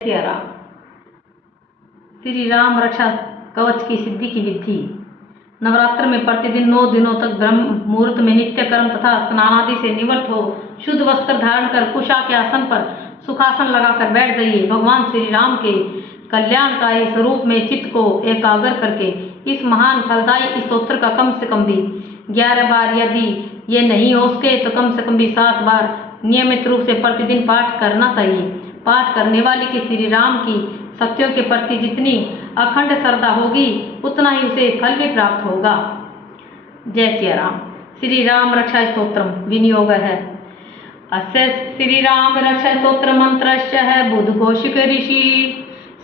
सिया राम। श्री राम रक्षा कवच की सिद्धि की विधि। नवरात्र में प्रतिदिन 9 दिनों तक ब्रह्म मुहूर्त में नित्य कर्म तथा स्नान आदि से निवृत्त हो शुद्ध वस्त्र धारण कर कुशा के आसन पर सुखासन लगाकर बैठ जाइए। भगवान श्री राम के कल्याणकारी स्वरूप में चित्त को एकाग्र करके इस महान फलदायी स्तोत्र का कम से कम भी 11 बार, यदि ये नहीं हो सके तो कम से कम भी 7 बार नियमित रूप से प्रतिदिन पाठ करना चाहिए। पाठ करने वाले की श्री राम की शक्तियों के प्रति जितनी अखंड श्रद्धा होगी उतना ही उसे फल भी प्राप्त होगा। जय सिया राम। श्री राम रक्षा स्तोत्रम विनियोग है। अस्य श्री राम रक्षा स्तोत्र मंत्रस्य है बुध कौशिक ऋषि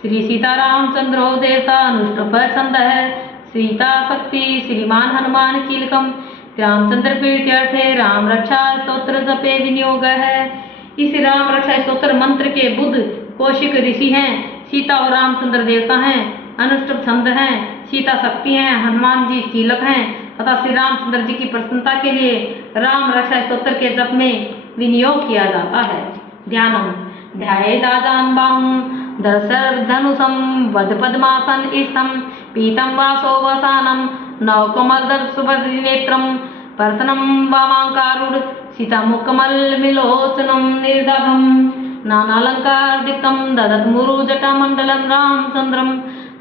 श्री सीतारामचंद्रो देवता अनुष्टुप छंद है। सीता शक्ति श्रीमान हनुमान कीलकम रामचंद्र प्रीत्यर्थे राम रक्षा स्तोत्र जपे विनियोग है। इस राम रक्षा स्तोत्र मंत्र के बुध कौशिक ऋषि हैं, सीता और रामचंद्र देवता हैं, अनुष्टुप छंद हैं, सीता शक्ति हैं, हनुमान जी कीलक हैं तथा श्री रामचंद्र जी की प्रसन्नता के लिए राम रक्षा स्तोत्र के जप में विनियोग किया जाता है। ध्यानम ध्यायेदाजान बाहुं दशर धनुषम वध पद्मासन इस्थम पीतम वासो वसानम नवकमल सुभद्र नेत्रम पर्सनम वामांकारूढ़ सीता मुकमल विलोचनम निर्दभम नानालंकार दिक्तम ददत मुरु जटा मंडलम रामचंद्रम।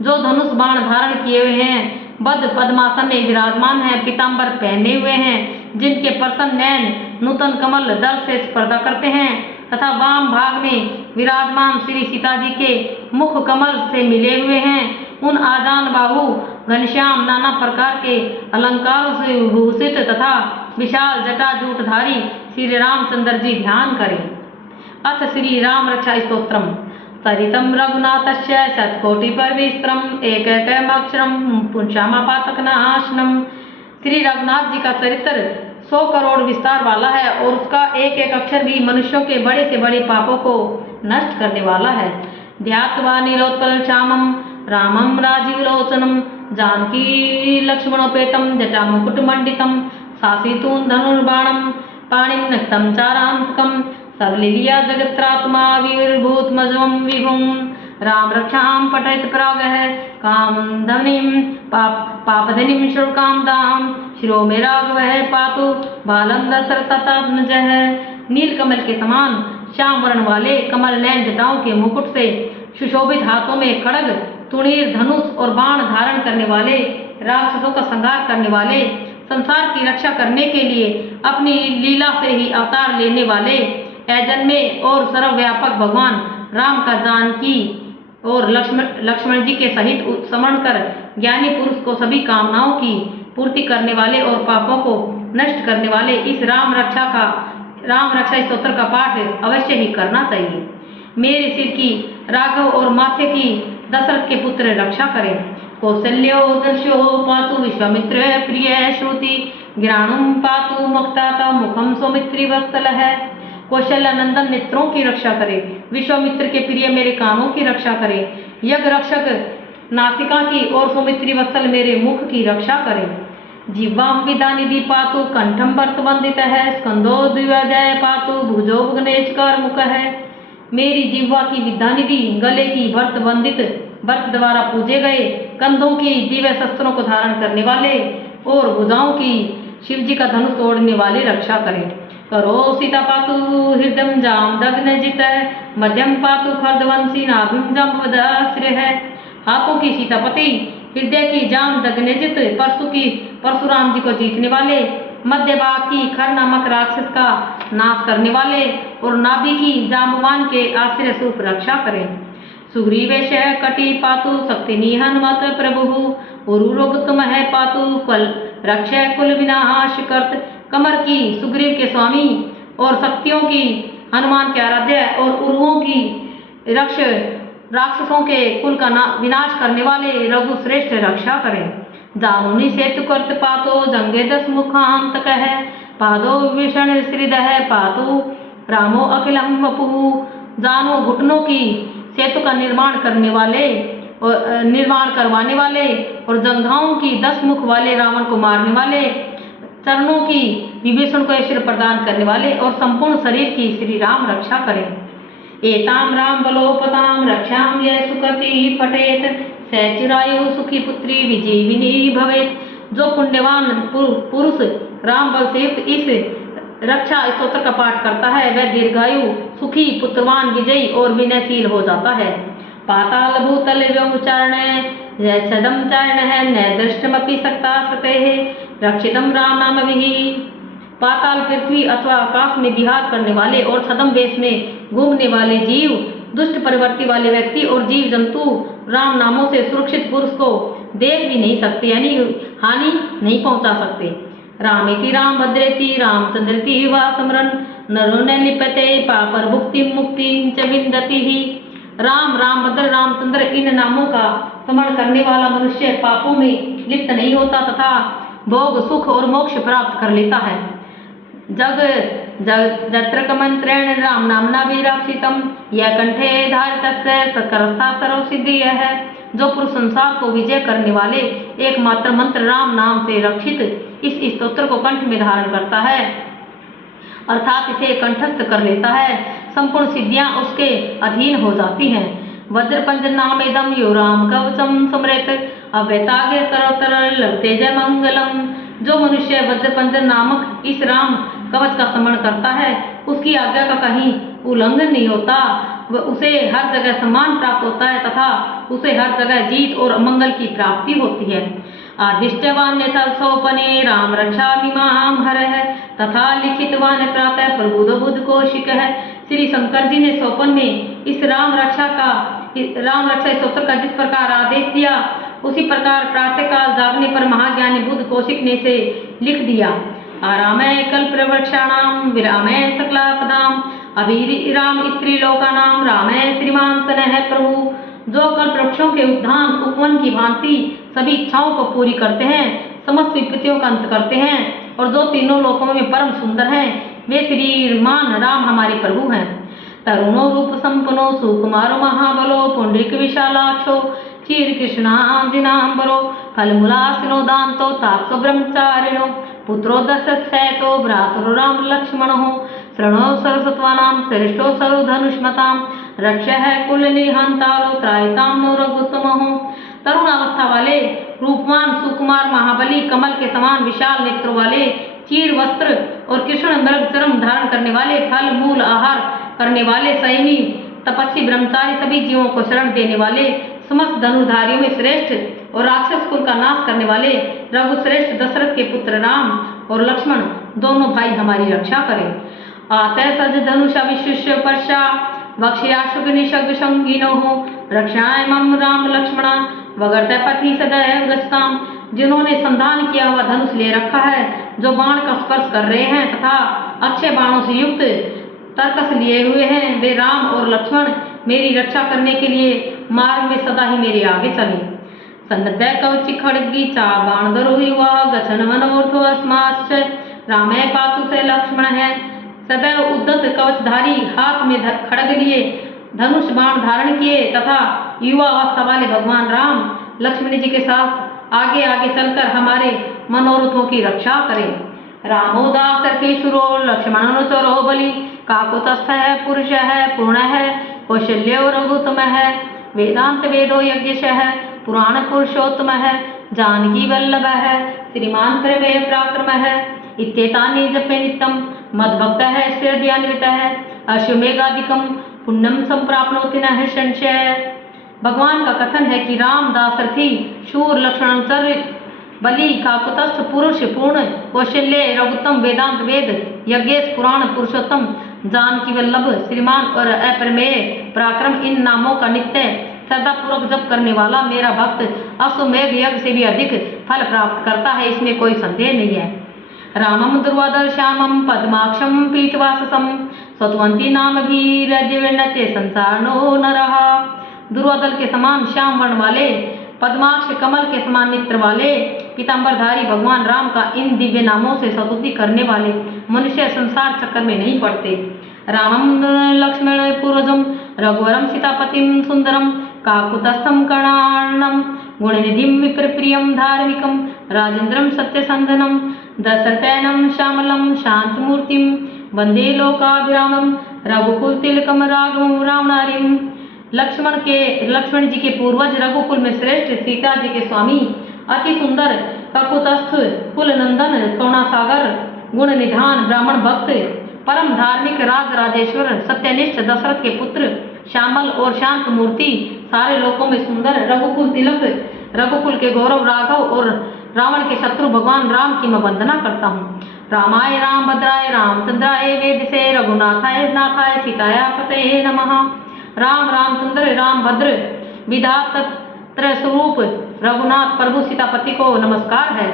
जो धनुष बाण धारण किए हुए हैं, बद्ध पद्मासन में विराजमान है, पीताम्बर पहने हुए हैं, जिनके प्रसन्न नयन नूतन कमल दल से स्पर्धा करते हैं तथा वाम भाग में विराजमान श्री सीता जी के मुख कमल से मिले हुए हैं, उन आजान बाहु घनश्याम नाना प्रकार के अलंकारों से विभूषित तथा विशाल जटा जूटधारी श्री रामचंद्र जी ध्यान करें। अथ श्री राम रक्षा स्तोत्रम सरितम रघुनाथस्य शतकोटि परविस्त्रम एकैकमक्षरम पुंसामापातकनाशनम। श्री रघुनाथ जी का चरित्र 100 करोड़ विस्तार वाला है और उसका एक एक अक्षर भी मनुष्यों के बड़े से बड़े पापों को नष्ट करने वाला है। ध्यात्वा नीलोत्पल श्यामम रामम राजीव लोचनम जानकी लक्ष्मणोपेतम जटा मुकुट मंडितम सासीतून धनुर्बाणम पाणिम नक्तम चारांतकम सबलिलिया जगत्रात्मा विभूतमजवम विभुम राम रक्षाम पठयत प्रागः कामधनिम पापधनिम शुल्कामदाम शिरो में राघवः पातु बालम दशरथात्मजः। नीलकमल के समान श्याम वर्ण वाले कमल नयन जटाओं के मुकुट से सुशोभित हाथों में खड्ग तुणीर धनुष और बाण धारण करने वाले राक्षसों का संहार करने वाले संसार की रक्षा करने के लिए अपनी लीला से ही अवतार लेने वाले अजन्मे और सर्वव्यापक भगवान राम का जानकी और लक्ष्मण जी के सहित स्मरण कर ज्ञानी पुरुष को सभी कामनाओं की पूर्ति करने वाले और पापों को नष्ट करने वाले इस राम रक्षा स्तोत्र का पाठ अवश्य ही करना चाहिए। मेरे सिर की राघव और माथे की दशरथ के पुत्र रक्षा करें। कौशल्यो दर्शो पातु विश्वामित्र प्रिय श्रुति ज्ञानम पातु मुक्ताता मुखम सौमित्री वत्सल है। कौशल्य नंदन नेत्रों की रक्षा करे, विश्वामित्र के प्रिय मेरे कानों की रक्षा करे, यज्ञ रक्षक नासिका की और सौमित्री वत्सल मेरे मुख की रक्षा करे। जिह्वाम विदानिधि पातु कंठम वर्त वंदित है स्कंदो द्विजय पातु भुजो गणेश कर मुख है। मेरी जिह्वा की विद्यानिधि गले की वर्त वंदित वर्त द्वारा पूजे गए कंधों की दिव्य शस्त्रों को धारण करने वाले और भुजाओं की शिव जी का धनुष तोड़ने वाले रक्षा करें। करो सीता पातु हृदय जाम दग्न जित मध्यम पातु खर्दवंशी नाभिम जम्बदाश्रय है। हाथों की सीतापति हृदय की जाम दग्नजित परशुराम जी को जीतने वाले, मध्य भाग की खर नामक राक्षस का नाश करने वाले और नाभि की जाम्बवान के आश्रय स्वरूप रक्षा करें। सुग्रीवेश कटी पातु शक्ति हनुमत प्रभु उरुरोगतम है पातु कल रक्षय कुल विनाश कर्त। कमर की सुग्रीव के स्वामी और शक्तियों की हनुमान के आराध्य और उरुओं की राक्षसों के कुल का विनाश करने वाले रघु श्रेष्ठ रक्षा करें। जामुनि सेतु कर्त पातो जंगे 10 मुखांतक है पादो विभीषण श्रीदह पातु रामो अखिलम वपुः। जानो घुटनों की सेतु का निर्माण करवाने वाले और जंघाओं की 10 मुख वाले रावण को मारने वाले, चरणों की विभीषण को ऐश्वर्य प्रदान करने वाले और संपूर्ण शरीर की श्री राम रक्षा करें। एताम राम बलोपताम रक्षाम यह सुकृति पठेत स चिरायु सुखी पुत्री विजीविनी भवेत। जो पुण्यवान पुरुष राम बल से युक्त इस रक्षा स्तोत्र का पाठ करता है वह दीर्घायु सुखी पुत्रवान विजयी और विनयशील हो जाता है। पाताल भूतल व्योमचारण सदम चारण है न दृष्टमपि सकता सते रक्षितम राम नाम विहि। पाताल पृथ्वी अथवा आकाश में विहार करने वाले और सदम वेश में घूमने वाले जीव, दुष्ट प्रवृत्ति वाले व्यक्ति और जीव जंतु राम नामों से सुरक्षित पुरुष को देख भी नहीं सकते, यानी हानि नहीं पहुंचा सकते। रामेति राम भद्रेति रामचंद्रति वा स्मरन् नरो न लिप्यते पापर भुक्ति मुक्ति च विन्दति ही। राम रामभद्र रामचंद्र इन नामों का स्मरण करने वाला मनुष्य पापों में लिप्त नहीं होता तथा भोग सुख और मोक्ष प्राप्त कर लेता है। जग जत्र मंत्रेण राम नामना विराक्षितम यह कंठे धारितस्य सकरस्था सर्व सिद्धि है। जो पुरुष संसार को विजय करने वाले एकमात्र मंत्र राम नाम से रक्षित इस स्तोत्र को कंठ में धारण करता है अर्थात इसे कंठस्थ कर लेता है, संपूर्ण सिद्धियां उसके अधीन हो जाती हैं। वज्रपंजर नाम इदम यो राम कवचम समृत अव्यतागे सर्वतर लभते जय मंगलम। जो मनुष्य वज्रपंजर नामक इस राम कवच का स्मरण करता है उसकी आज्ञा का कहीं उल्लंघन नहीं होता, उसे हर जगह सम्मान प्राप्त होता है तथा उसे हर जगह जीत और मंगल की प्राप्ति होती है। आदिष्टवान सोपने राम रक्षा विमाम हर है तथा लिखितवान प्रातः प्रबुध बुध कौशिक है। श्री शंकर जी ने सोपन में इस राम रक्षा स्तोत्र का जिस प्रकार आदेश दिया उसी प्रकार प्रातःकाल जागने पर महाज्ञानी बुध कौशिक ने से लिख दिया। आरामय कल्प प्रवक्षाणाम विरामय सकलापदाम अभिराम स्त्री लोकानाम रामय श्रीमान सनह प्रभु। जो कल्प वृक्षों के उद्यान उपवन की भांति सभी इच्छाओं को पूरी करते हैं, समस्त विपत्तियों का अंत करते हैं और जो तीनों लोकों में परम सुंदर हैं वे श्रीमान राम हमारे प्रभु हैं। तरुणो रूप संपन्नो सुकुमारो महाबलो पुंडरीक विशालाक्षो चीर कृष्णाजिनांबरो फलमूलासिनो दांतो तापसो ब्रह्मचारिणो पुत्रो दशरथो भ्रातरो राम लक्ष्मणो शरणो सरस्वत्वानां श्रेष्ठो सर्वधनुष्मतां रक्ष है कुल निहंतारो त्रायताम नो रघुत्तमो। तरुण अवस्था वाले रूपवान सुकुमार महाबली कमल के समान विशाल नेत्रों वाले चीर वस्त्र और कृष्ण मृग चरम धारण करने वाले फल मूल आहार करने वाले संयमी तपस्वी ब्रह्मचारी सभी जीवों को शरण देने वाले समस्त धनुर्धारियों में श्रेष्ठ और राक्षस कुल का नाश करने वाले रघुश्रेष्ठ दशरथ के पुत्र राम और लक्ष्मण दोनों भाई हमारी रक्षा करें। आतः सज धनुषा विश्व पर्षा वक्ष्याशुक निशग संगीनो हो रक्षाएं मम राम लक्ष्मणा वगर्त पथि सदैव गस्ताम। जिन्होंने संधान किया हुआ धनुष ले रखा है, जो बाण का स्पर्श कर रहे हैं तथा अच्छे बाणों से युक्त तरकस लिए हुए हैं, वे राम और लक्ष्मण मेरी रक्षा करने के लिए मार्ग में सदा ही मेरे आगे चले। सन्नद्य कवचि खड्गी चा बाण धरो युवा गचन मनोर्थो अस्माश्च रामय पातु से लक्ष्मण है। सदैव उद्दत कवचधारी हाथ में खड्ग लिए धनुष बाण धारण किए तथा युवा अवस्था वाले भगवान राम लक्ष्मण जी के साथ आगे आगे चलकर हमारे मनोरथों की रक्षा करें। रामो दासरथी शुरो लक्ष्मण चरो बलि काकुतस्थ है पुरुष है पूर्ण है कौशल्य रघुतम है वेदांत वेदो यज्ञश है पुराण पुरुषोत्तम है जानकी वल्लभ है श्रीमान त्रय पराक्रम है इत्येतानि जपे नित्यम मद्भक्त है श्रद्धान्वित है अश्वमेघादिकम पुण्यम संप्राप्नोति न संशय। भगवान का कथन है कि राम दासरथी शूर लक्ष्मण बलि काकुतस्थ पुरुष पूर्ण कौशल्य रघुत्तम वेदांत वेद यज्ञेश पुराण पुरुषोत्तम जानकी वल्लभ श्रीमान और अप्रमेय पराक्रम इन नामों का नित्य श्रद्धापूर्वक जप करने वाला मेरा भक्त अश्वमेघ यज्ञ से भी अधिक फल प्राप्त करता है, इसमें कोई संदेह नहीं है। रामम दुर्वादल श्यामम पद्माक्षम पीठवाससम सत्वंती नाम भीरज्ञते संसार नो नरः। दुर्वादल के समान श्याम वर्ण वाले पद्माक्ष कमल के समान नेत्र वाले पीताम्बरधारी भगवान राम का इन दिव्य नामों से स्तुति करने वाले मनुष्य संसार चक्कर में नहीं पड़ते। रामम लक्ष्मण पूर्वजम रघुवरम सीतापतिम सुंदरम काकुतस्थम कर्णार्णम गुणनिधिम विप्रप्रियम धार्मिकम राजेंद्रम सत्यसंधनम दशरथनम श्यामलम शांतमूर्तिम वंदे लोकाभिरामम रघुकुल तिलकम राघवम रावणारिम। लक्ष्मण जी के पूर्वज, रघुकुल में श्रेष्ठ, सीता जी के स्वामी, अति सुंदर, ककुतस्थ कुल नंदन, करुणासागर, गुण निधान, ब्राह्मण भक्त, परम धार्मिक, राज राजेश्वर, सत्यनिष्ठ, दशरथ के पुत्र, श्यामल और शांत मूर्ति, सारे लोकों में सुंदर, रघुकुल तिलक, रघुकुल के गौरव, राघव और रावण के शत्रु भगवान राम की मैं वंदना करता हूँ। रामाय रामभद्राय रामचंद्राय वेदसे रघुनाथाय नाथाय सीताया पतये नमः। राम रामचंद्र रामभद्र विधात्र स्वरूप रघुनाथ प्रभु सीतापति को नमस्कार है।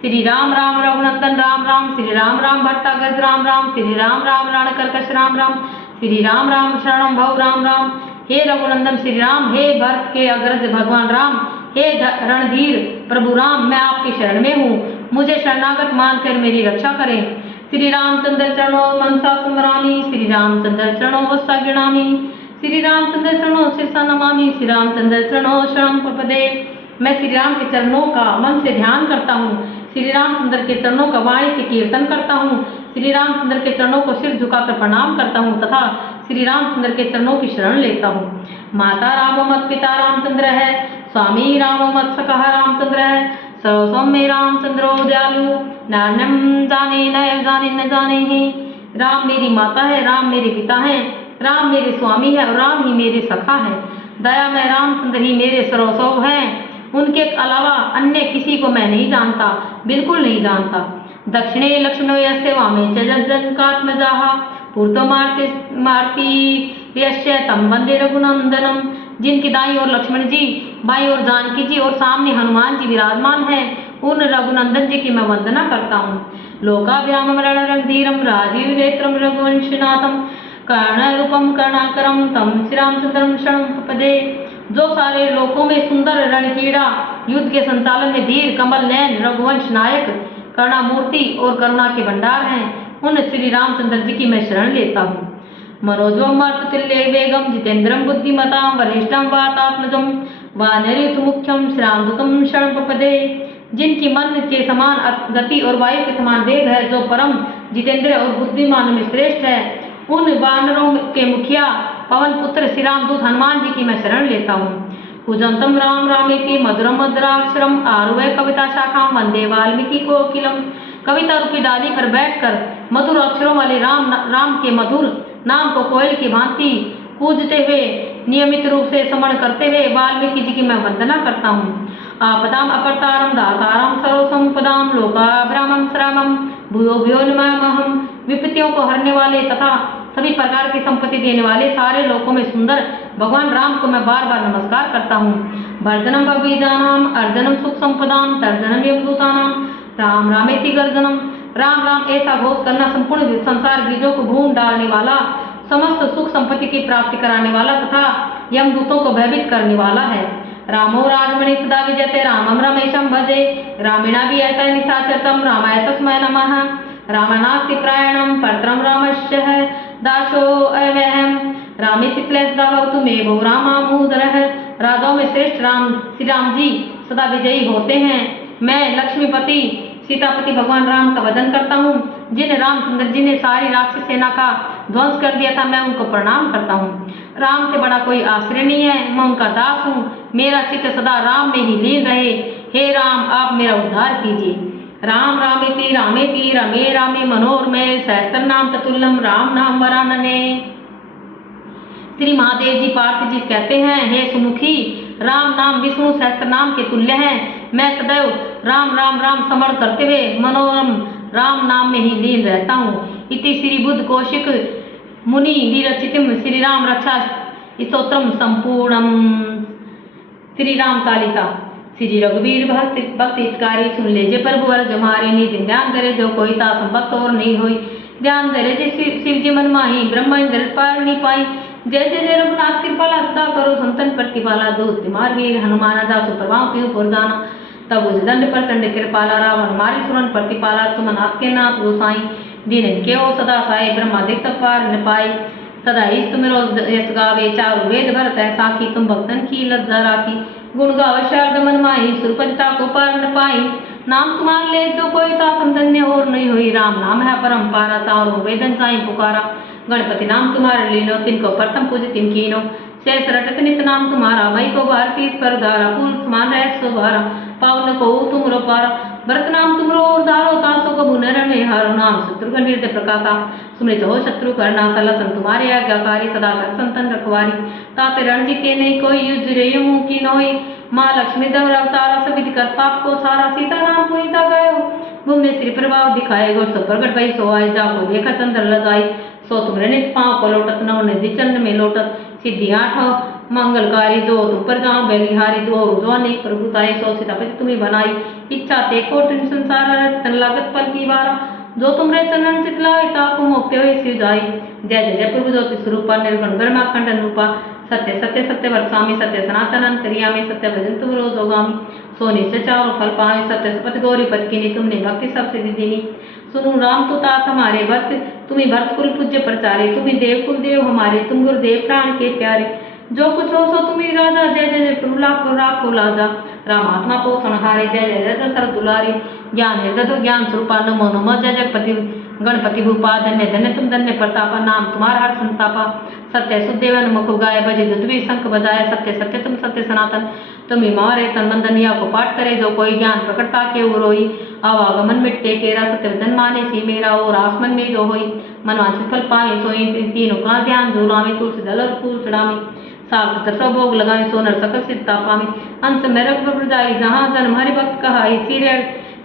श्री राम राम रघुनंदन राम राम, श्री राम राम भट्टाग्रज राम राम, श्री राम राम रणकर्कश राम राम, श्री राम राम शरणम भव राम राम। हे रघुनंदन श्री राम, हे भरत के अग्रज भगवान राम, हे रणधीर प्रभु राम, मैं आपकी शरण में हूँ, मुझे शरणागत मानकर मेरी रक्षा करें। श्री रामचंद्र चरणों मनसा स्मरामि, श्री रामचंद्र चरणों वत्सा गिणामि, श्री रामचंद्र चरणों शिरसा नमामि, श्री रामचंद्र चरणों शरणम प्रपदे। मैं श्री राम के चरणों का मन से ध्यान करता हूँ, श्री रामचंद्र के चरणों का वाणी से कीर्तन करता हूँ, श्री रामचंद्र के चरणों को सिर झुकाकर प्रणाम करता हूँ तथा श्री रामचंद्र के चरणों की शरण लेता हूँ। माता रामो मत पिता रामचंद्र है, स्वामी रामो मत सकः रामचंद्र है, सौम्य रामचंद्रो दयालु, नान्यम जाने न जाने न जाने ही। राम मेरी माता है, राम मेरे पिता है, राम मेरे स्वामी है और राम ही मेरे सखा है। दयामय रामचंद्र ही मेरे सर्वस्व हैं, उनके अलावा अन्य किसी को मैं नहीं जानता, बिल्कुल नहीं जानता। दक्षिणे लक्ष्मणो यस्य वामे च जनकात्मजाः पूर्तो मार्ति यस्य तं वन्दे रघुनंदनम। जिनकी दाईं ओर लक्ष्मण जी, बाईं ओर जानकी जी और सामने हनुमान जी विराजमान हैं, उन रघुनंदन जी की मैं वंदना करता हूँ। लोकाभिरामं रणधीरं राजीव नेत्रं रघुवंशनाथं कर्णरूपम कर्णाकरम तम श्री रामचंद्रम शरणं प्रपदे। जो सारे लोकों में सुंदर, रणचीड़ा, युद्ध के संचालन में धीर, कमल नयन, रघुवंश नायक, करुणामूर्ति और करुणा के भंडार हैं, उन श्री रामचंद्र जी की मैं शरण लेता हूँ। मनोजोमर्त तुल्य वेगम जितेन्द्रम बुद्धिमतां वरिष्ठम वातात्मजम वानरयुत मुख्यम श्रामदूतम शरण प्रपदे। जिनकी मन के समान गति और वायु के समान वेग है, जो परम जितेंद्र और बुद्धिमान में श्रेष्ठ है, उन वानरों के मुखिया पवन पुत्र श्री रामदूत हनुमान जी की मैं शरण लेता हूँ। कूजंतम राम रामेति मधुरम मधुराक्षरम आरुह्य कविता शाखाम वंदे वाल्मीकि कोकिलम। कविता रूपी डाली पर बैठकर मधुर अक्षरों वाले राम के मधुर नाम को कोयल की भांति पूजते हुए, नियमित रूप से स्मरण करते हुए वाल्मीकि जी की मैं वंदना करता हूँ। आपदाम अपरतारम दातारम सर्वसंपदाम लोकाभिरामं श्रामम भूयो भूयो नमाम्यहम्। विपत्तियों को हरने वाले तथा सभी प्रकार की संपत्ति देने वाले, सारे लोकों में सुंदर भगवान राम को मैं बार बार नमस्कार करता हूँ। वर्धनम भगवीजानाम अर्जनम सुख संपदाम तर्जनम यमदूतानाम राम रामेति गर्जनम। राम राम ऐसा घोष करना संपूर्ण संसार बीजों को भून डालने वाला, समस्त सुख संपत्ति की प्राप्ति कराने वाला तथा यमदूतों को भयभीत करने वाला है। रामो राजमणि सदा विजयते रामम रमेशम भजे रामेणा वियत निशाचरतम रामाय तस्मै नमः। रामनास्ति प्रायणम परत्रम रामस्य है दासो अव्यहम रामे क्लेश भवतु मे भो रामामूदरः। राजाओं में श्रेष्ठ राम श्री राम जी सदा विजयी होते हैं। मैं लक्ष्मीपति सीतापति भगवान राम का वदन करता हूँ। जिन रामचंद्र जी ने सारी राक्षस सेना का ध्वंस कर दिया था, मैं उनको प्रणाम करता हूँ। राम से बड़ा कोई आश्रय नहीं है, मैं उनका दास हूँ। मेरा चित्त सदा राम में ही लीन रहे। हे राम, आप मेरा उद्धार कीजिए। राम रामेति रमे रामे मनोरमे सहस्त्र नाम ततुल्यम राम नाम वरानने। श्री महादेव जी पार्थ जी कहते हैं, हे सुमुखी, राम नाम विष्णु सहस्त्र नाम के तुल्य है। मैं सदैव राम राम राम स्मरण करते हुए मनोरम राम नाम में ही लीन रहता हूँ। इति श्री बुद्ध कौशिक मुनि विरचितम श्री राम रक्षा स्तोत्रम संपूर्णम। श्री राम चालीसा। श्री रघुवीर भक्त हितकारी सुन लीजिए प्रभु वर जमारे निधि ध्यान धरे जो कोई ता संभक्त और नहीं होई। ध्यान धरे जे शिव जी मन माही ब्रह्मा इंद्र पार नहीं पाई। जय जय जय रघुनाथ कृपाला सदा करो संतन प्रतिपाला दूत तिमार वीर हनुमान दासु प्रभाव क्यों पुर जाना। तब उस दंड प्रचंड कृपाला रावण मारी सुरन प्रतिपाला तुम नाथ के नाथ गोसाई। दीन के ओ सदा साई ब्रह्मादिक पार न पाई। सदा ईश तुम रोज यश गावे चारु वेद भरत है साखी। तुम भक्तन की लज्जा राखी गुण गावे शारद मन माही। सुरपंचता को पार न पाई। नाम तुम्हार ले जो कोई ता संतन्य और नहीं हुई। राम नाम है परम पारा चारों वेदन साई पुकारा। गणपति नाम तुम्हारा लीनो, तिनको प्रथम पूज तिम कीनो। शेष रटत नित नाम तुम्हारा, मई को बार शीस पर धारा, फूल समान रह सुभारा, पावन को तुमरो पारा। भरत नाम तुमरो उद्धारो, तासो को बुनर में हारो। नाम शत्रुघ्न हृदय प्रकाशा, सुमृत हो शत्रु करना, सलसन तुम्हारे आज्ञाकारी, सदा कर संतन रखवारी। ताते रणजीते नहीं कोई, युज रे मुँह की नोई, माँ लक्ष्मी दवर अवतारा, सभी कर पाप को सारा। सीता नाम पुनीता गयो, भूमि श्री प्रभाव दिखाए, गोर सो प्रगट भई सो आए, जाको देखा चंद्र लजाई। सो तुमरे नित पाँव को लोटत, नौ निधि चंद में लोटत, सिद्धि आठो मंगलकारी। जो तुम पर जाओ बलिहारी, जो जो अनेक प्रभुताई, सो सीतापति तुम्हें बनाई। इच्छा ते कोटिन संसार रचन लागत पल की बारा, जो तुमरे चरण चितलाई, ताको मोक्ते हुए सिर जाई। जय जय जय प्रभु ज्योति स्वरूपा, निर्गुण ब्रह्मा खंडन रूपा, सत्य सत्य सत्य वर्षामी, सत्य सनातन अंतर्यामी, सत्य भजन तुम रोजोगामी। सो निश्चय चारों फल पाए, सत्य सपथ गौरी पद कीनी, तुमने भक्ति सबसे दीनी। सुनु राम तू तात हमारे भक्त, तुम्ही भक्त कुल पूज्य प्रचारे, तुम्ही देव कुल देव हमारे, तुम गुरुदेव प्राण के प्यारे। जो कुछ हो सो तुम्ही राजा, जय जय जय प्रभु लाखो राखो लाजा। राम आत्मा पोषण हारे, जय जय जय सर दुलारी। ज्ञान हृदय ज्ञान स्वरूपा, नमो नमो जय जगपति गणपति भूपा। धन्य धन्य तुम धन्य प्रतापा, नाम तुम्हारा हर संतापा। सत्य सुदेवन मुख गाय, बजे दुधवी शंख बजाय, सत्य सत्य तुम सत्य सनातन। तुम मारे तन बंधन, या को पाठ करे जो कोई, ज्ञान प्रकटता के रोई। आवागमन मिटते केरा, सत्य वचन माने सी मेरा, और आसमन में जो होई। मनवांछित फल पाए सोई, तीनों का ध्यान जो रामी, तुलसी दल और फूल चढ़ामी। साग सब भोग लगाए, सोनर सकल सिद्धा पामी। अंत में रघुबर जाई, जहाँ जन्म हरि भक्त कहाई।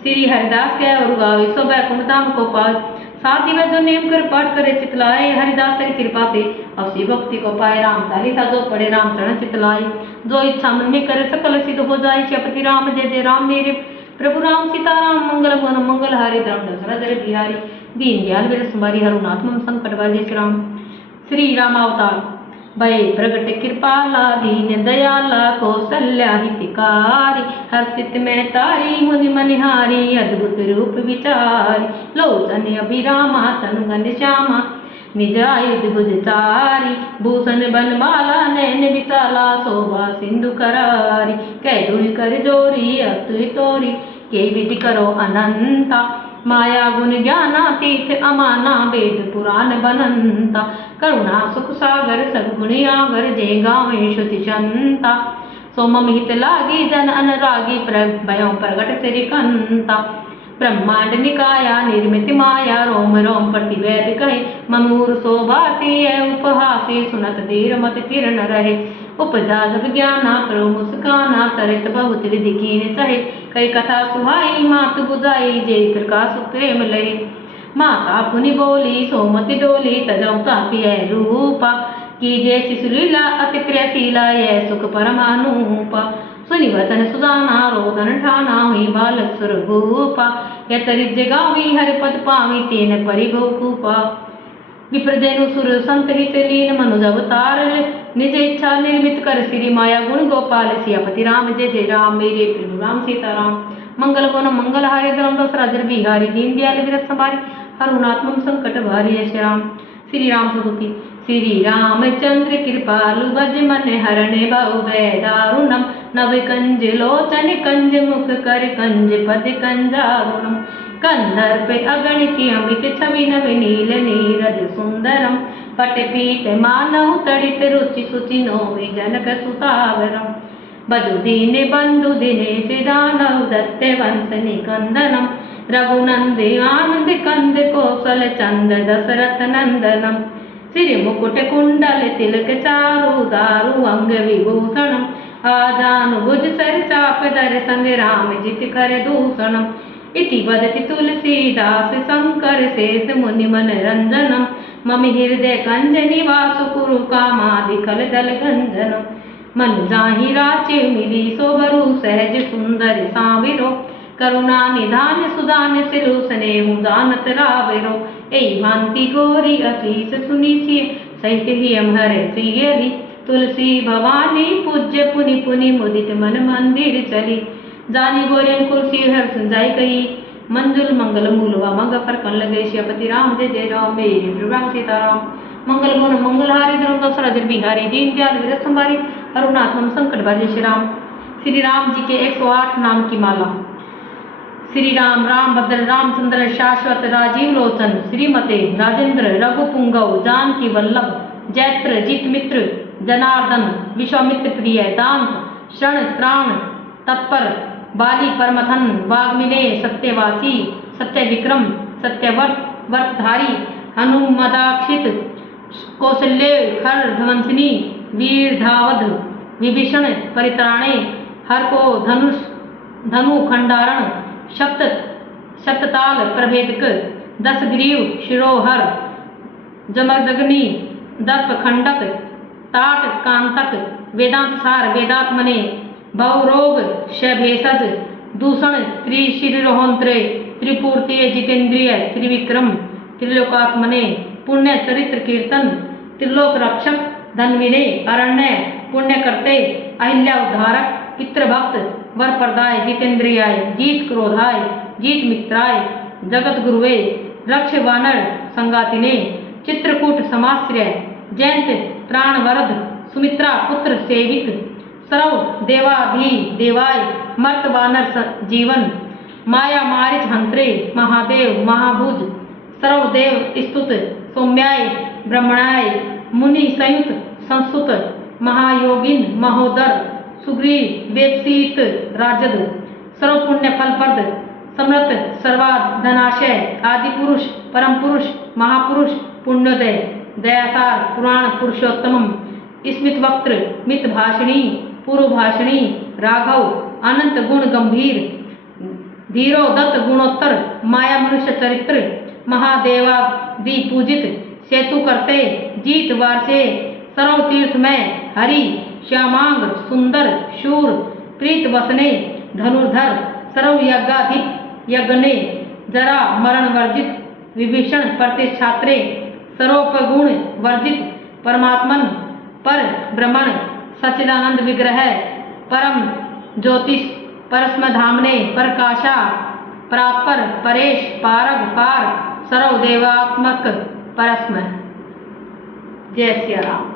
श्री हरिदास के और गावे, सो बैकुंठ धाम को पाए। साथ ही वह जो नेम कर पाठ करे चितलाए, हरिदास की कृपा से अवश्य भक्ति को पाए। राम चालीसा जो पढ़े, राम चरण चितलाए। जो इच्छा मन में करे, सकल सिद्ध हो जाए। श्रीपति राम जय जय राम, मेरे प्रभु राम सीताराम। मंगल गण मंगल हारी, राम दशरथ बिहारी। दीन दयाल मेरे सुमारी, हरुनाथ मम संकट वाले। श्री राम। श्री राम अवतार भय प्रगट कृपाला, दीन दयाला कौशल्या हितकारी। हर्षित में तारी मुनि मनिहारी, अद्भुत रूप विचारी। लोचन अभिरामा तनु घनश्यामा, निज आयुध भुजचारी। भूषण बनमाला नैन विशाला, शोभा सिंधु करारी। कह दुई कर जोरी अस्तु तोरी, के विधि करो अनंता। माया गुण ज्ञानातीत अमाना, वेद पुराण बनंता। करुणा सुख सागर सद्गुण आगर, जय गावे श्रुति चंता। सो मम हित लागी जन अनुरागी, भयों प्रगट श्रीकंता। ब्रह्मांड निकाया निर्मित माया, रोम रोम प्रतिवेद कहे। ममूर शोभासी है उपहासी, सुनत धीर मत किरण रहे। उपजा जब ज्ञाना करो मुस्काना, चरित बहुत विधि कीने चाहे। कई कथा सुहाई मात बुझाई, जय प्रकाश प्रेम लहे। माता पुनि बोली सोमति डोली, तजौ तापि है रूपा। कीजे शिशुलीला अति प्रियशीला, यह सुख परमानुपा। सुनि वचन सुजाना रोदन ठाना, हुई बालक स्वरूपा। यतरिज गावी हरि पद पावी, तेन परिभव कूपा। विप्रदेनु सुर संत हित लीन, मनुज अवतार निज इच्छा निर्मित कर। श्री माया गुण गोपाल, सियापति राम जय जय राम, मेरे प्रभु राम सीताराम। मंगल गुण मंगल हारे, धर्म दशरथ बिहारी। दीन दयाल विरत संभारी, हरुनाथ मम संकट भारी। श्री राम। श्री राम स्तुति। श्री रामचंद्र कृपालु, भज मन हरणे बहु दारुणम। नव कंज लोचन कंज मुख कर, कंज पद कंजारुणम। कंदर्प अगणित अमित छवि, नव नील नीरद सुंदरम। पट पीत मानव तड़ित, रुचि सुचि नोवि जनक सुतावरम। बधु दीन बंधु दिनेश दानव, दत्त वंश निकंदनम। रघुनंद आनंद कंद, कौशल चंद दशरथ नंदनम। सिर मुकुट कुंडल तिलक चारु, दारु अंग विभूषणम। आजानुभुज सर चाप धर, संग राम जित कर दूषणम। इति वदति तुलसीदास शंकर, शेष मुनि मन रंजनम। मम हृदय कंज निवास, कुरु कामादि खल दल गंजनम। मनु जाहि राचे मिली, सोबरु सहज सुंदर साविरो। करुणा निधान सुदान, सिलु स्नेहु जानत राविरो। एहि भांति गोरी असीस सुनिसी, सहित हियम हरे प्रियली। तुलसी भवानी पूज्य, पुनि पुनि मुदित मन मंदिर चली। जानी गोरियन कुलसी हर सुनजाई कही, मंजुल मंगल मूलवा मग फरकन लगे। श्रीपति राम जय जय राम, मेरे प्रभु राम सीताराम। मंगल गुण मंगल हारी, धर्म दशरथ बिहारी। दीन दयाल विरत संभारी, हरुनाथ मम संकट भारी। श्री राम। श्री राम जी के 108 नाम की माला। श्री राम रामभद्र रामचंद्र शाश्वत राजीव लोचन श्रीमते राजेंद्र रघुपुंगव जानकी वल्लभ जैत्र जितमित्र जनार्दन विश्वामित्र प्रिय दांत शरण त्राण तत्पर बाली परमथन वाग्मिने सत्यवाची सत्य विक्रम सत्यवर्त वर्तधारी हनुमदाक्षित कौशल्य हर ध्वंसिनी वीर धावध विभीषण परित्राणे हर को धनु खंडारण सप्तताल प्रभेदक दस ग्रीव शिरोहर जमदग्नि दर्प खंडक ताट कांतक वेदांत सार वेदात्मने भवरोग शभेषज दूषण त्रिशिरोहंत्रे त्रिपूर्ति जितेंद्रिय त्रिविक्रम त्रिलोकात्मने पुण्य चरित्र कीर्तन त्रिलोक रक्षक धन्विने अरण्य पुण्य करते अहिल्या उद्धारक पितृभक्त वर प्रदाय जितेंद्रियाय जीत क्रोधाय जीत मित्राय जगत गुरुवे रक्ष वानर संगातिने चित्रकूट समाश्रय जयंत त्राण वरद सुमित्रा पुत्र सेवित सर्व देवाधि देवाय मर्त वानर जीवन माया मारिच हंत्रे महादेव महाभुज सर्वदेव स्तुत सौम्याय ब्रह्मणाय मुनि संयुत संस्तुत महायोगिन महोदर सुग्रीव वेपसीत राजद सर्व पुण्य फलप्रद समृत सर्वाधनाशय आदि पुरुष परम पुरुष महापुरुष पुण्योदय दयासार पुराण पुरुषोत्तम स्मित वक्त्र मित भाषणी पूर्व भाषणी राघव अनंत गुण गंभीर धीरो दत्त गुणोत्तर माया मनुष्य चरित्र महादेवादि पूजित सेतु करते जीत वारसे सर्व तीर्थ में हरि श्यामांग सुंदर शूर प्रीत वसने धनुर्धर सर्व यज्ञाधिप यज्ञने जरा मरण वर्जित विभीषण प्रतिष्ठात्रे सर्वोपगुण वर्जित परमात्मन पर ब्रह्मण सच्चिदानंद विग्रह परम ज्योतिष परस्म धामने प्रकाशा परात्पर परेश पारग पार सर्वदेवात्मक परस्म। जय सिया राम।